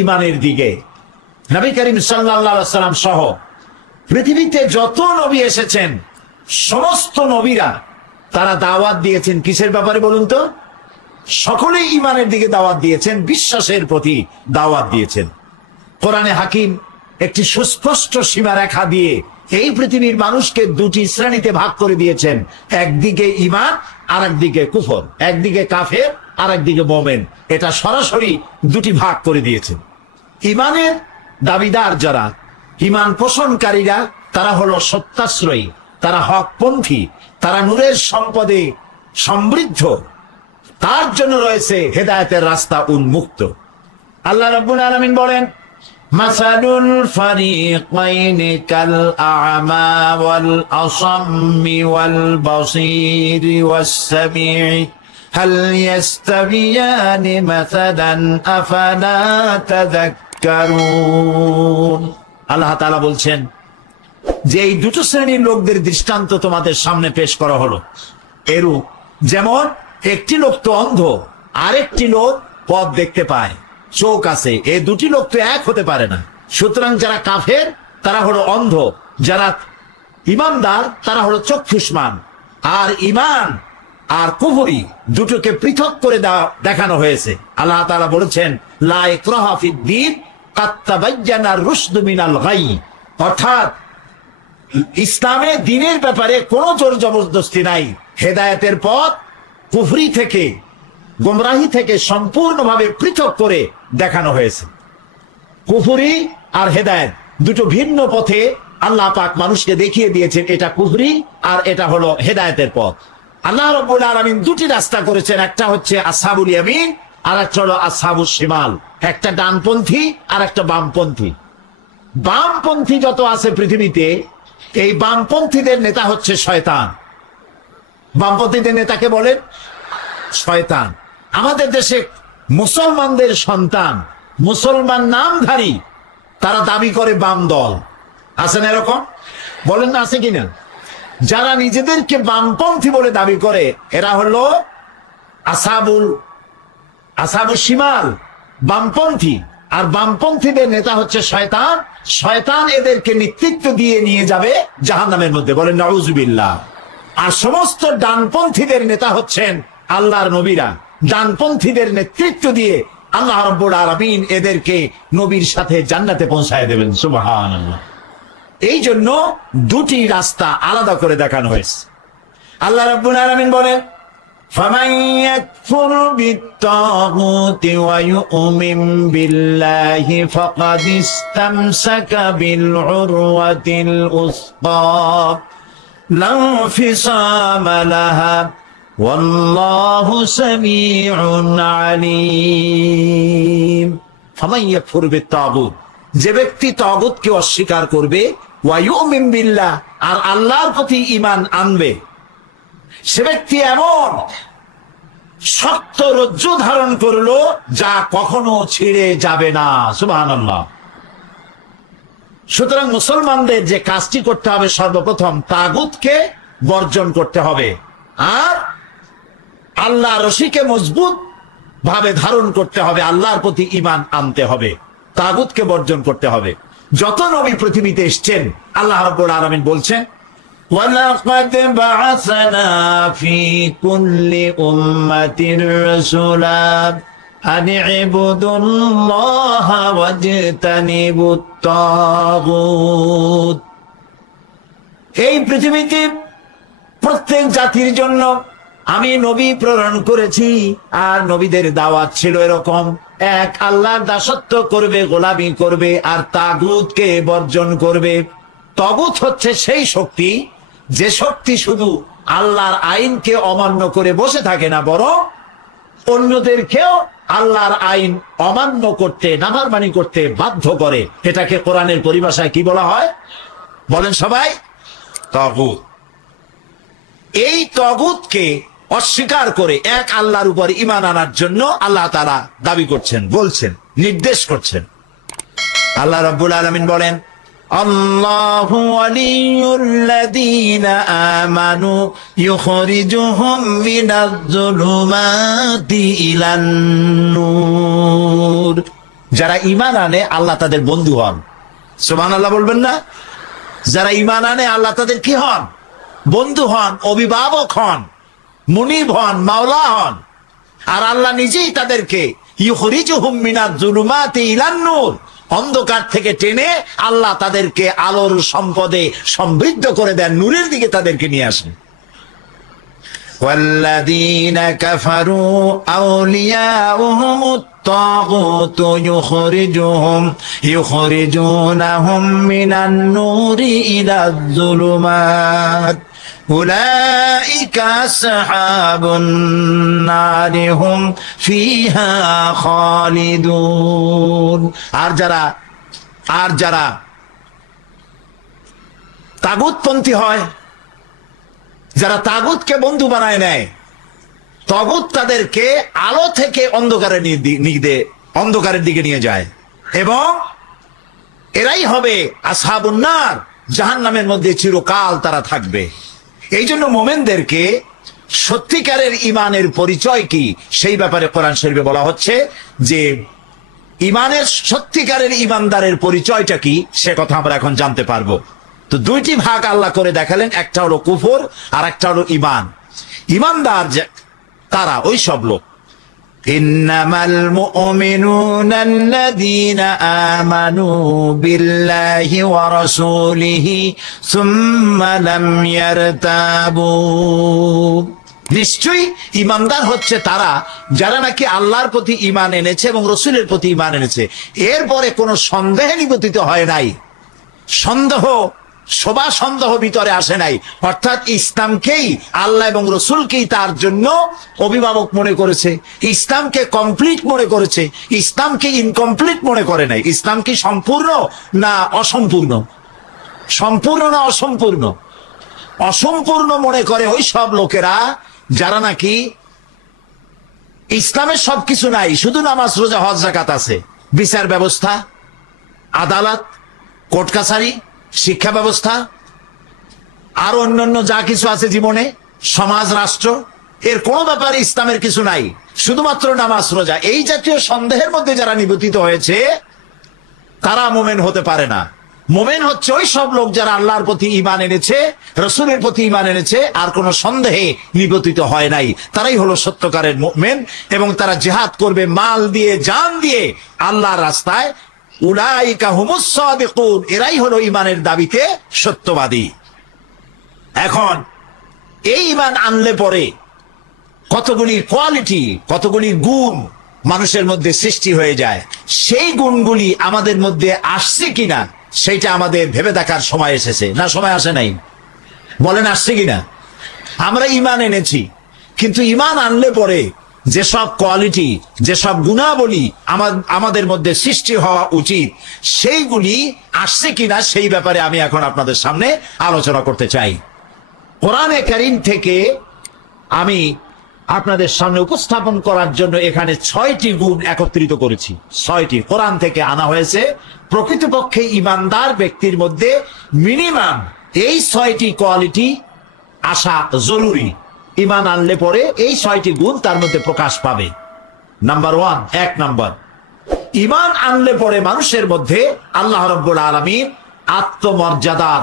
ঈমানের দিকে। নবী করিম সাল্লাল্লাহু আলাইহি ওয়াসাল্লাম সহ পৃথিবীতে যত নবী এসেছেন সমস্ত নবীরা তারা দাওয়াত দিয়েছেন কিসের ব্যাপারে বলুন তো? সকলেই ঈমানের দিকে দাওয়াত দিয়েছেন, বিশ্বাসের প্রতি দাওয়াত দিয়েছেন। কোরআনে হাকিম একটি সুস্পষ্ট সীমারেখা দিয়ে এই পৃথিবীর মানুষকে দুটি শ্রেণীতে ভাগ করে দিয়েছেন। একদিকে ঈমান আর একদিকে কুফর, একদিকে কাফের আর একদিকে মুমিন। এটা সরাসরি দুটি ভাগ করে দিয়েছেন। ঈমানের দাবিদার যারা, ঈমান পোষণকারীরা, তারা হলো সত্যাশ্রয়ী, তারা হকপন্থী, তারা নূরের সম্পদে সমৃদ্ধ, তার জন্য রয়েছে হেদায়েতের রাস্তা উন্মুক্ত। আল্লাহ রাব্বুল আলামিন বলেন, মাসালুল ফারিকাইনি কাল আ'মা ওয়াল আসাম্মি ওয়াল বাসীরি ওয়াস সামিঈ হাল ইয়াস্তাবিয়ানি মাসালান আফালা তাযাক্কারুন। আল্লাহ তাআলা বলছেন যে এই দুটো শ্রেণীর লোকদের দৃষ্টান্ত তোমাদের সামনে পেশ করা হলো। এরূপ যেমন একটি লোক তো অন্ধ, আরেকটি লোক পথ দেখতে পায়, চোখ আছে। এই দুটি লোক তো এক হতে পারে না। সুতরাং যারা কাফের তারা হলো অন্ধ, যারা ঈমানদার তারা হলো চক্ষুষ্মান। আর ঈমান আর কুফরি দুটোকে পৃথক করে দেখানো হয়েছে। আল্লাহ তাআলা বলেছেন, লা ইকরাহা ফিদ-দীন কাদ তাবায়্যানা আর-রুশদু মিনাল গাই। অর্থাৎ ইসলামে দ্বীনের ব্যাপারে কোনো জোর জবরদস্তি নাই। হেদায়েতের পথ কুফরি থেকে, গোমরাহি থেকে সম্পূর্ণভাবে পৃথক করে দেখানো হয়েছে। কুফরি আর হেদায়েত দুটো ভিন্ন পথে আল্লাহ পাক মানুষকে দেখিয়ে দিয়েছেন, এটা কুফরি আর এটা হলো হেদায়েতের পথ। আল্লাহ রাব্বুল আলামিন দুটি রাস্তা করেছেন, একটা হচ্ছে আসহাবুল ইয়ামিন আর একটা হলো আসহাবুশ শিমাল। একটা ডানপন্থী আর একটা বামপন্থী। বামপন্থী যত আছে পৃথিবীতে, এই বামপন্থীদের নেতা হচ্ছে শয়তান। বামপন্থীদের নেতাকে বলেন শয়তান। আমাদের দেশে মুসলমানদের সন্তান, মুসলমান নামধারী, তারা দাবি করে বাম দল। আছেন এরকম? বলেন না, আছে কিনা? যারা নিজেদেরকে বামপন্থী বলে দাবি করে এরা হলো আসহাবুল শিমাল, বামপন্থী। আর বামপন্থীদের নেতা হচ্ছে শয়তান। শয়তান এদেরকে নেতৃত্ব দিয়ে নিয়ে যাবে জাহান্নামের মধ্যে। বলেন নাউজুবিল্লাহ। আর সমস্ত ডানপন্থীদের নেতা হচ্ছেন আল্লাহর নবীরা। ডানপন্থীদের নেতৃত্ব দিয়ে আল্লাহ রাব্বুল আলামিন এদেরকে নবীর সাথে জান্নাতে পৌঁছায় দেবেন। সুবহানাল্লাহ। এই জন্য দুটি রাস্তা আলাদা করে দেখানো হয়েছে। আল্লাহ রাব্বুল আলামিন বলেন, فمن يكفر بالطاغوت ويؤمن بالله فقد استمسك بالعروة الوثقى لا انفصام لها والله سميع عليم فمن يكفر بالطاغوت যে ব্যক্তি তাগুতকে অস্বীকার করবে ওয়া ইউমিন বিল্লাহ আর আল্লাহর প্রতি ঈমান আনবে সে ব্যক্তি এমন শক্ত রজ্জু ধারণ করলো যা কখনো ছিঁড়ে যাবে না। সুবহানাল্লাহ। সুতরাং মুসলমানদের যে কাজটি করতে হবে, সর্বপ্রথম তাগুতকে বর্জন করতে হবে আর আল্লাহ রশিকে মজবুত ভাবে ধারণ করতে হবে, আল্লাহর প্রতি ঈমান আনতে হবে, তাগুতকে বর্জন করতে হবে। যত নবী পৃথিবীতে এসেছেন আল্লাহ রাব্বুল আলামিন বলছেন وَلَقَدْ بَعَثْنَا فِي كُلِّ أُمَّةٍ رَسُولًا أَنِ اعْبُدُوا اللَّهَ وَاجْتَنِبُوا الطَّاغُوتَ এই পৃথিবীতে প্রত্যেক জাতির জন্য আমি নবী প্রেরণ করেছি আর নবীদের দাওয়াত ছিল এরকম, এক আল্লাহর দাসত্ব করবে, গোলামি করবে আর তাগুতকে বর্জন করবে। তাগুত হচ্ছে সেই শক্তি যে শক্তি শুধু আল্লাহর আইনকে অমান্য করে বসে থাকে না, বরং অন্যদেরকেও আল্লাহর আইন অমান্য করতে, নাফরমানি করতে বাধ্য করে। এটাকে কোরআনের পরিভাষায় কি বলা হয় বলেন সবাই? তাগুত। এই তাগুতকে অস্বীকার করে এক আল্লাহর উপর ঈমান আনার জন্য আল্লাহ তাআলা দাবি করছেন, বলছেন, নির্দেশ করছেন। আল্লাহ রাব্বুল আলামিন বলেন আল্লাহু ওয়ালিয়ুল্লাযীনা আমানু ইউখরিজুহুম মিনাজ-জুলুমাতি ইলান-নূর। যারা ঈমান আনে আল্লাহ তাদের বন্ধু হন। সুবহানাল্লাহ বলবেন না? যারা ঈমান আনে আল্লাহ তাদের কি হন? বন্ধু হন, অভিভাবক হন, মুনিব হন, মাওলা হন। আর আল্লাহ নিজেই তাদেরকে ইউখরিজুহুম মিনাজ-জুলুমাতি ইলান-নূর, অন্ধকার থেকে টেনে আল্লাহ তাদেরকে আলোর সম্পদে সমৃদ্ধ করে দেন, নূরের দিকে তাদেরকে নিয়ে আসেন। ওয়াল্লাযীনা কাফারু আউলিয়াউহুমুত তাগুত ইউখরিজুনাহুম মিনান নূরি ইলাজ-জুলুমাত উলাইকা আসহাবুন নারি হুম ফিহা খালিদুন। আর যারা তাগুতপন্থী হয়, যারা তাগুতকে বন্ধু বানায় নেয়, তাগুত তাদেরকে আলো থেকে অন্ধকারের দিকে নিয়ে যায় এবং এরাই হবে আসহাবুন নার, জাহান্নামের মধ্যে চিরকাল তারা থাকবে। এই জন্য মোমেনদেরকে সত্যিকারের ঈমানের পরিচয় কি সেই ব্যাপারে কোরআন শরীফে বলা হচ্ছে যে ঈমানের সত্যিকারের ঈমানদারের পরিচয়টা কি সে কথা আমরা এখন জানতে পারবো। তো দুইটি ভাগ আল্লাহ করে দেখালেন, একটা হলো কুফর আর একটা হলো ঈমান। ঈমানদার তারা ওই সব লোক, ইন্নামাল মুমিনুনা আল্লাযীনা আমানু বিল্লাহি ওয়া রাসূলিহি সুম্মা লাম ইয়ারতাবু। নিশ্চয়ই ঈমানদার হচ্ছে তারা যারা নাকি আল্লাহর প্রতি ঈমান এনেছে এবং রাসূলের প্রতি ঈমান এনেছে, এরপরে কোনো সন্দেহে নিবর্তিত হয় নাই, সন্দেহ ভিতরে আসে নাই। অর্থাৎ ইসলামকেই আল্লাহ এবং রসুলকেই তার জন্য অভিভাবক মনে করেছে, ইসলামকে কমপ্লিট মনে করেছে, ইসলামকে ইনকমপ্লিট মনে করে নাই। ইসলাম কি সম্পূর্ণ না অসম্পূর্ণ? সম্পূর্ণ না অসম্পূর্ণ? অসম্পূর্ণ মনে করে ওই সব লোকেরা যারা নাকি ইসলামের সবকিছু নাই, শুধু নামাজ, রোজা, হজ, যাকাত আছে, বিচার ব্যবস্থা, আদালত, কোর্ট কাছারি, শিক্ষা ব্যবস্থা আর অন্যান্য যা কিছু আছে জীবনে, সমাজ, রাষ্ট্র, এর কোনো ব্যাপারে ইসলামের কিছু নাই, শুধুমাত্র নামাজ, রোজা। এই জাতীয় সন্দেহের মধ্যে যারা নিবর্তিত হয়েছে তারা মোমেন হতে পারে না। মোমেন হচ্ছে ওই সব লোক যারা আল্লাহর প্রতি ঈমান এনেছে, রসুলের প্রতি ঈমান এনেছে আর কোনো সন্দেহে নিবর্তিত হয় নাই, তারাই হলো সত্যকারের মোমেন। এবং তারা জিহাদ করবে মাল দিয়ে, জান দিয়ে আল্লাহর রাস্তায়। উলাইকা হুমুস সাদিকুন, এরাই হলো ঈমানের দাবিতে সত্যবাদী। এখন এই ঈমান আনলে পরে কতগুলি কোয়ালিটি, কতগুলি গুণ মানুষের মধ্যে সৃষ্টি হয়ে যায়। সেই গুণগুলি আমাদের মধ্যে আসছে কিনা সেইটা আমাদের ভেবে দেখার সময় এসেছে। না, সময় আসে নাই? বলেন আসছে কিনা? আমরা ঈমান এনেছি, কিন্তু ঈমান আনলে পরে যেসব কোয়ালিটি, যেসব গুণাবলী আমাদের মধ্যে সৃষ্টি হওয়া উচিত, সেইগুলি আসছে কিনা সেই ব্যাপারে আমি এখন আপনাদের সামনে আলোচনা করতে চাই। কোরআনে কারীম থেকে আমি আপনাদের সামনে উপস্থাপন করার জন্য এখানে 6টি গুণ একত্রিত করেছি। 6টি কোরআন থেকে আনা হয়েছে। প্রকৃতপক্ষে ঈমানদার ব্যক্তির মধ্যে মিনিমাম এই 6টি কোয়ালিটি আসা জরুরি। ঈমান আনলে পরে এই 6টি গুণ তার মধ্যে প্রকাশ পাবে। নাম্বার 1, 1 নাম্বার, ঈমান আনলে পরে মানুষের মধ্যে আল্লাহ রাব্বুল আলামিন আত্মমর্যাদার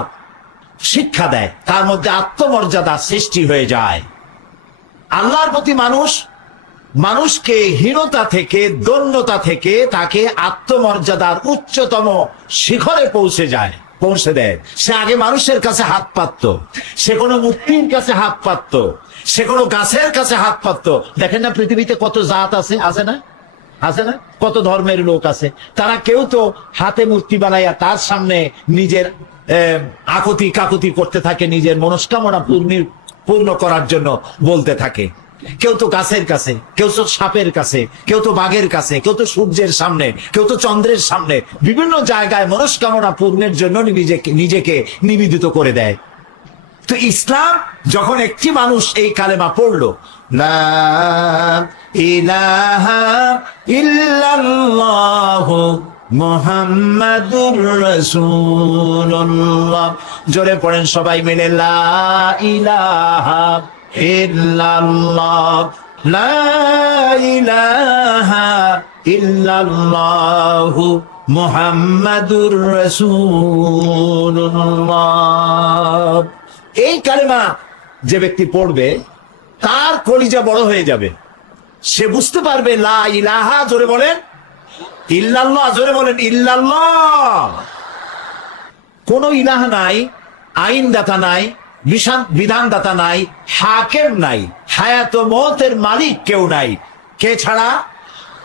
শিক্ষা দেয়, তার মধ্যে আত্মমর্যাদার সৃষ্টি হয়ে যায়। আল্লাহর প্রতি মানুষকে হীনতা থেকে, দৈন্যতা থেকে তাকে আত্মমর্যাদার উচ্চতম শিখরে পৌঁছে দেয়। সে আগে মানুষের কাছে হাত পাতত, সে কোনো মূর্তির কাছে হাত পাতত, সে কোনো গাছের কাছে হাত পাতত। দেখেন না পৃথিবীতে কত জাত আছে, আছে না? আছে না? কত ধর্মের লোক আছে, তারা কেউ তো হাতে মূর্তি বানাইয়া তার সামনে নিজের আকুতি কাকুতি করতে থাকে, নিজের মনস্কামনা পূর্ণ করার জন্য বলতে থাকে। কেউ তো গাছের কাছে, কেউ তো সাপের কাছে, কেউ তো বাঘের কাছে, কেউ তো সূর্যের সামনে, কেউ তো চন্দ্রের সামনে, বিভিন্ন জায়গায় মনস্কামনা পূর্ণের জন্য নিজেকে নিবেদিত করে দেয়। তো ইসলাম যখন একটি মানুষ এই কালেমা পড়লো, লা ইলাহা ইল্লাল্লাহু মুহাম্মাদুর রাসূলুল্লাহ, জোরে পড়েন সবাই মিলে, লা ইলাহা ইল্লাল্লাহ, লা ইলাহা ইল্লাল্লাহু মুহাম্মাদুর রাসূলুল্লাহ। এই কালেমা যে ব্যক্তি পড়বে তার কলিজা বড় হয়ে যাবে। সে বুঝতে পারবে লা ইলাহা, জোরে বলেন ইল্লাল্লাহ, জোরে বলেন ইল্লাল্লাহ। কোন ইলাহা নাই, আইনদাতা নাই, বিধানদাতা নাই, হাকেম নাই, হায়াত ও মওতের মালিক কেউ নাই। কে ছাড়া?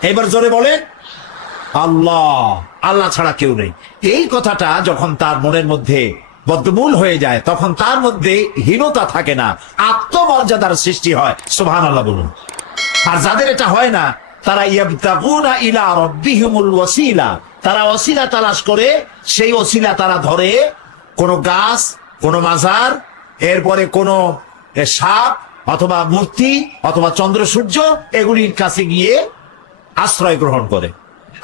এবার জোরে বলেন আল্লাহ। আল্লাহ ছাড়া কেউ নেই। এই কথাটা যখন তার মনের মধ্যে বদ্ধমূল হয়ে যায়, তখন তার মধ্যে হীনতা থাকে না, আত্মমর্যাদার সৃষ্টি হয়। সুবহানাল্লাহ বলুন। আর যাদের এটা হয় না, তারা ইয়াবতাগুনা ইলা রাব্বিহিমুল ওয়াসিলা, তারা ওসিলা তালাশ করে, সেই ওসিলা তারা ধরে কোন গাছ, কোন মাজার, এরপরে কোন সাপ অথবা মূর্তি অথবা চন্দ্র সূর্য, এগুলির কাছে গিয়ে আশ্রয় গ্রহণ করে।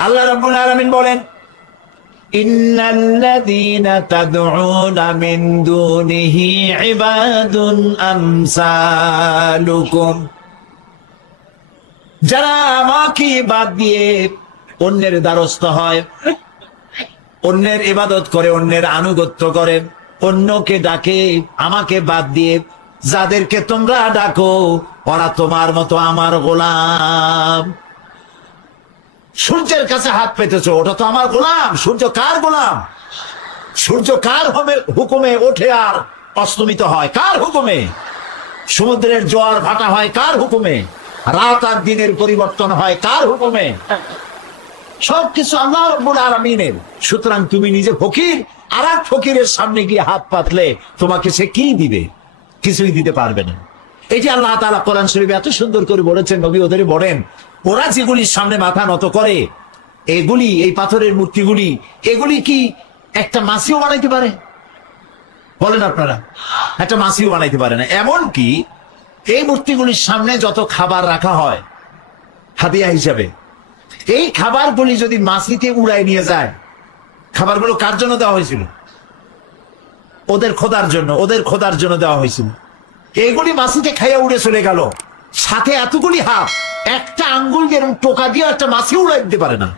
আল্লাহ রাব্বুল আলামিন বলেন, ইন্নাল্লাযীনা তাদউনা মিন দুনিহি ইবাদুন আমসালুকুম, যারা আমাকে বাদ দিয়ে অন্যের দ্বারস্থ হয়, অন্যের ইবাদত করে, অন্যের আনুগত্য করে, অন্যকে ডাকে, আমাকে বাদ দিয়ে যাদেরকে তোমরা ডাকো ওরা তোমার মতো আমার গোলাম। সূর্যের কাছে হাত পেতেছো, ওটা তো আমার গোলাম। সূর্য কার গোলাম? সূর্য কার হুকুমে ওঠে আর অস্তমিত হয়? কার হুকুমে? সমুদ্রের জোয়ার ভাটা হয় কার হুকুমে? রাত আর দিনের পরিবর্তন হয় কার হুকুমে? সবকিছু আল্লাহ রাব্বুল আলামিনের। সুতরাং তুমি নিজে ফকির, আর এক ফকিরের সামনে গিয়ে হাত পাতলে তোমাকে সে কি দিবে? কিছুই দিতে পারবে না। এই যে আল্লাহ তাআলা কোরআন শরীফে এত সুন্দর করে বলেছেন, নবী ওদের বলেন, ওরা যেগুলির সামনে মাথা নত করে, এগুলি, এই পাথরের মূর্তিগুলি, এগুলি কি একটা মাছিও বানাইতে পারে? বলেন আপনারা, একটা মাছিও বানাইতে পারে না। এমন কি এই মূর্তিগুলির সামনে যত খাবার রাখা হয় হাদিয়া হিসাবে, এই খাবারগুলি যদি মাছিতে উড়াই নিয়ে যায়, খাবারগুলো কার জন্য দেওয়া হয়েছিল? ওদের খোদার জন্য, ওদের খোদার জন্য দেওয়া হয়েছিল। এগুলি মাছিতে খাইয়া উড়ে চলে গেল, সাথে এতগুলি হাত, একটা আঙ্গুল যেরকম টোকা দিয়ে একটা মাছি উড়াই দিতে পারে না।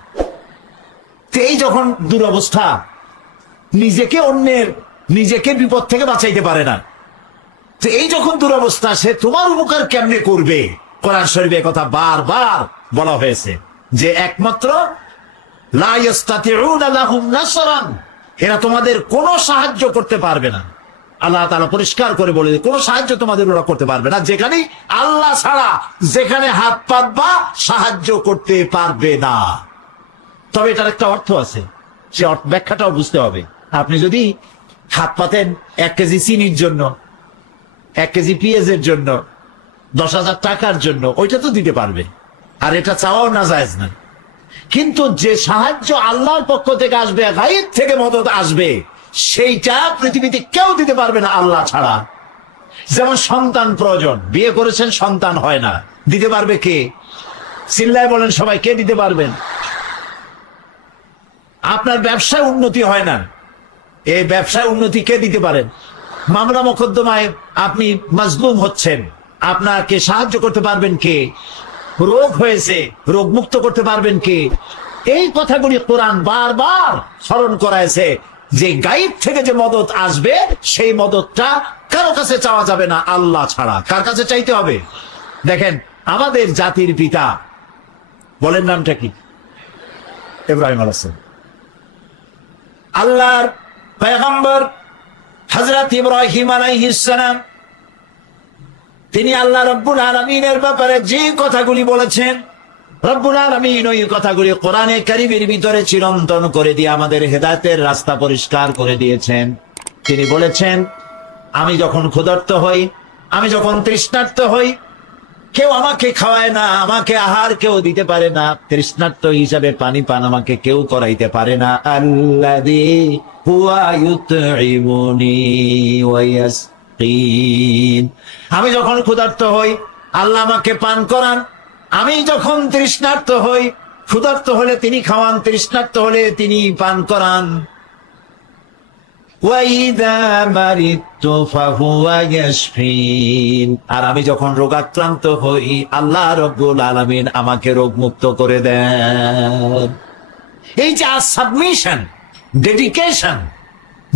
এই যখন দুরবস্থা, নিজেকে বিপদ থেকে বাঁচাইতে পারে না, তো এই যখন দুরবস্থা, সে তোমার উপকার কেমনে করবে? কোরআন শরীফে কথা বারবার বলা হয়েছে যে একমাত্র লা ইস্তাতিউনা লাহুম নাসরান, এরা তোমাদের কোনো সাহায্য করতে পারবে না। আল্লাহ তাআলা পরিষ্কার করে বলে কোন সাহায্য তোমাদের ওরা করতে পারবে না, যেখানে আল্লাহ ছাড়া যেখানে হাত পাতবা সাহায্য করতে পারবে না। তবে এটার একটা অর্থ আছে, সে ব্যাখ্যাটাও বুঝতে হবে। আপনি যদি হাত পাতেন 1 কেজি চিনির জন্য, 1 কেজি পেঁয়াজের জন্য, 10,000 টাকার জন্য, ওইটা তো দিতে পারবে, আর এটা চাওয়াও না জায়েজ না। কিন্তু যে সাহায্য আল্লাহর পক্ষ থেকে আসবে, গায়েব থেকে মদত আসবে, সেইটা পৃথিবীতে কেউ দিতে পারবে না আল্লাহ ছাড়া। যেমন সন্তান প্রয়োজন, বিয়ে করেছেন সন্তান হয় না, দিতে পারবে কে? চিল্লায় বলেন সবাই, কে দিতে পারবেন? আপনার ব্যবসায় উন্নতি হয় না, এই ব্যবসায় উন্নতি কে দিতে পারেন? মামলা মোকদ্দমায় আপনি মাজলুম হচ্ছেন, আপনাকে সাহায্য করতে পারবেন কে? রোগ হয়েছে, রোগ মুক্ত করতে পারবেন কে? এই কথাগুলি কোরআন বারবার স্মরণ করাইছে যে গায়েব থেকে যে মদত আসবে, সেই মদতটা কারো কাছে চাওয়া যাবে না আল্লাহ ছাড়া। কার কাছে চাইতে হবে? দেখেন, আমাদের জাতির পিতা, বলেন নামটা কি? ইব্রাহিম আলাইহিস সালাম। আল্লাহর পয়গম্বর হযরত ইব্রাহিম আলাইহিস সালাম, তিনি আল্লাহ রাব্বুল আলামিনের ব্যাপারে যে কথাগুলি বলেছেন, রব্বুল আলামিন ওই কথাগুলি কোরআনে কারীমের ভিতরে চিরন্তন করে দিয়ে আমাদের হেদায়েতের রাস্তা পরিষ্কার করে দিয়েছেন। তিনি বলেছেন, আমি যখন ক্ষুধার্ত হই, আমি যখন তৃষ্ণার্ত হই, কেউ আমাকে খাওয়ায় না, আমাকে আহার কেউ দিতে পারে না, তৃষ্ণার্ত হিসাবে পানি পান আমাকে কেউ করাইতে পারে না। আল্লাযী হুয়া ইউতঈমুনি ওয়া ইয়াসকিন, আমি যখন ক্ষুধার্ত হই আল্লাহ আমাকে পান করান, আমি যখন তৃষ্ণার্ত হই, ক্ষুধার্ত হলে তিনি খাওয়ান, তৃষ্ণার্ত হলে তিনি পান করান। ওয়াইদা মারিতু ফাহুয়া ইয়াশফিন, আর আমি যখন রোগাক্রান্ত হই আল্লাহ রাব্বুল আলামিন আমাকে রোগ মুক্ত করে দেন। এই যে সাবমিশন, ডেডিকেশন,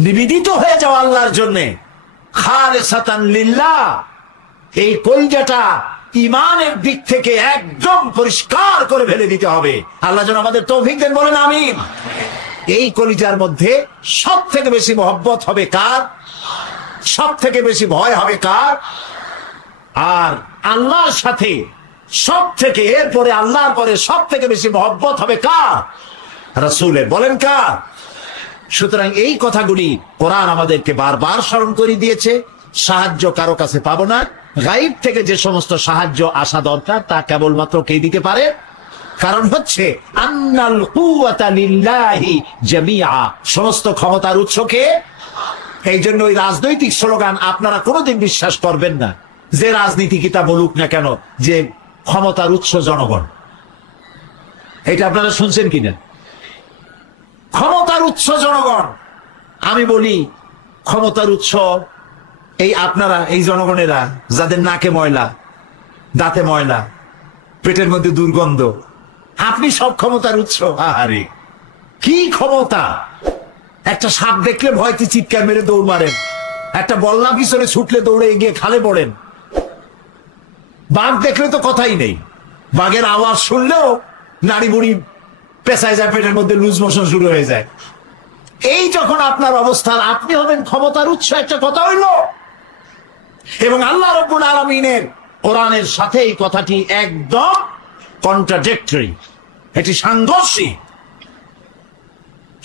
নিবেদিত হয়ে যাওয়া আল্লাহর জন্য, খালিসাতান লিল্লাহ, এই কলজাটা ইমানের দিক থেকে একদম পরিষ্কার করে ফেলে দিতে হবে। আল্লাহ যেন আমাদের তৌফিক দেন, বলেন আমিন। এই কলিজার মধ্যে সব থেকে বেশি মহব্বত হবে কার? সব থেকে বেশি ভয় হবে কার? আর আল্লাহর সাথে সব থেকে, এরপরে আল্লাহর পরে সব থেকে বেশি মহব্বত হবে কার? রাসূলের। বলেন কার? সুতরাং এই কথাগুলি কোরআন আমাদেরকে বারবার স্মরণ করে দিয়েছে। সাহায্য কারো কাছে পাবো না, গায়েব থেকে যে সমস্ত সাহায্য আসা দরকার তা কেবলমাত্র কে দিতে পারে? কারণ হচ্ছে আন্নাল কুওয়াতা লিল্লাহি জামিআ, সমস্ত ক্ষমতার উৎস কে? এই জন্য ওই রাজনৈতিক স্লোগান আপনারা কোনোদিন বিশ্বাস করবেন না, যে রাজনীতিবিদরা বলুক না কেন যে ক্ষমতার উৎস জনগণ। এটা আপনারা শুনছেন কিনা? ক্ষমতার উৎস জনগণ। আমি বলি ক্ষমতার উৎস এই আপনারা, এই জনগণেরা যাদের নাকে ময়লা, দাঁতে ময়লা, পেটের মধ্যে দুর্গন্ধ, আপনি সব ক্ষমতার উৎস। আরে কি ক্ষমতা! একটা সাপ দেখলে ভয়তে চিৎকার মেরে দৌড় মারেন, একটা বল্লা পিছনে ছুটলে দৌড়ে গিয়ে খালে পড়েন, বাঘ দেখলে তো কথাই নেই, বাঘের আওয়াজ শুনলেও নাড়ি বুড়ি পেঁচায় যায়, পেটের মধ্যে লুজ মোশন শুরু হয়ে যায়। এই যখন আপনার অবস্থা, আপনি হবেন ক্ষমতার উৎস, একটা কথা হইল। এবং আল্লাহ রাব্বুল আলামিনের কোরআনের সাথে এই কথাটি একদম কন্ট্রাডিক্টরি, এটি সাংঘর্ষিক।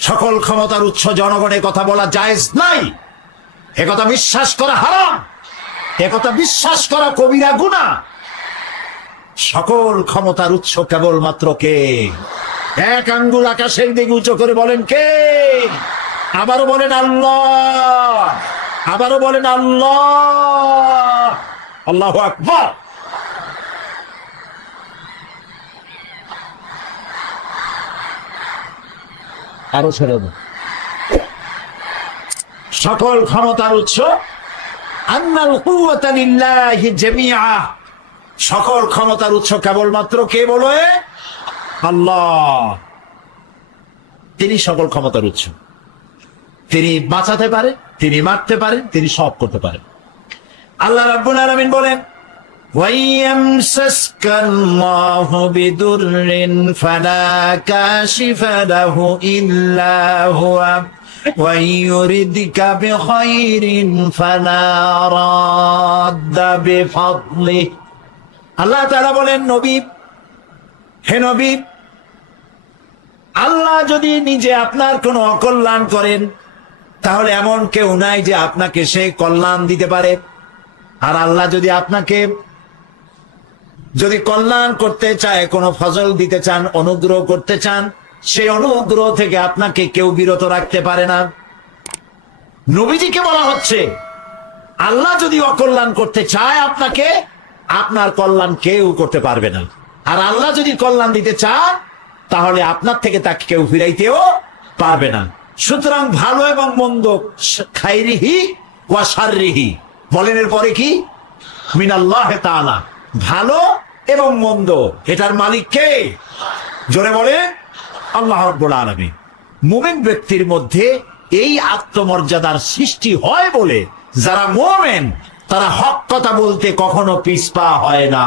সকল ক্ষমতার উৎস জনগণের কথা বলা জায়েজ নাই, একথা বিশ্বাস করা হারাম, একথা বিশ্বাস করা কবিরা গুনাহ। সকল ক্ষমতার উৎস কেবলমাত্র কে? এক আঙ্গুল আকাশের দিকে উঁচু করে বলেন কে? আবারও বলেন আল্লাহ, আবারও বলেন আল্লাহ। আল্লাহু আকবার। আরো ছেড়ে দেন। সকল ক্ষমতার উৎস আন্নাল কুওয়াতা লিল্লাহি জামিআ, সকল ক্ষমতার উৎস কেবলমাত্র কে? বলে আল্লাহ। তিনি সকল ক্ষমতার উৎস, তিনি বাঁচাতে পারেন, তিনি মারতে পারেন, তিনি সব করতে পারেন। আল্লাহ রাব্বুল আলামিন বলেন, ওয়াইয়ামসাসকাল্লাহু বিদুররিন ফালা কাশিফা লাহু ইল্লা হুয়া ওয়াইয়ুরিদকা বিখাইরিন ফালা রাদ্দা বিফাদলিহি। আল্লাহ তাআলা বলেন, নবী, হে নবী, আল্লাহ যদি নিজে আপনার কোনো অকল্যাণ করেন তাহলে এমন কেউ নাই যে আপনাকে সেই কল্যাণ দিতে পারে। আর আল্লাহ যদি আপনাকে কল্যাণ করতে চায়, কোনো ফজল দিতে চান, অনুগ্রহ করতে চান, সেই অনুগ্রহ থেকে আপনাকে কেউ বিরত রাখতে পারে না। নবীজিকে বলা হচ্ছে, আল্লাহ যদি অকল্যাণ করতে চায় আপনাকে, আপনার কল্যাণ কেউ করতে পারবে না। আর আল্লাহ যদি কল্যাণ দিতে চান তাহলে আপনার থেকে তাকে কেউ ফিরাইতেও পারবে না। সুতরাং ভালো এবং মন্দ, খাইরিহি ওয়া শাররিহি, বলেন এরপরে কি? মিনাল্লাহ তাআলা। ভালো এবং মন্দ এটার মালিক কে? জোরে বলে, আল্লাহ রাব্বুল আলামিন। মুমিন ব্যক্তির মধ্যে এই আত্মমর্যাদার সৃষ্টি হয় বলে যারা মুমিন তারা হক কথা বলতে কখনো পিছপা হয় না।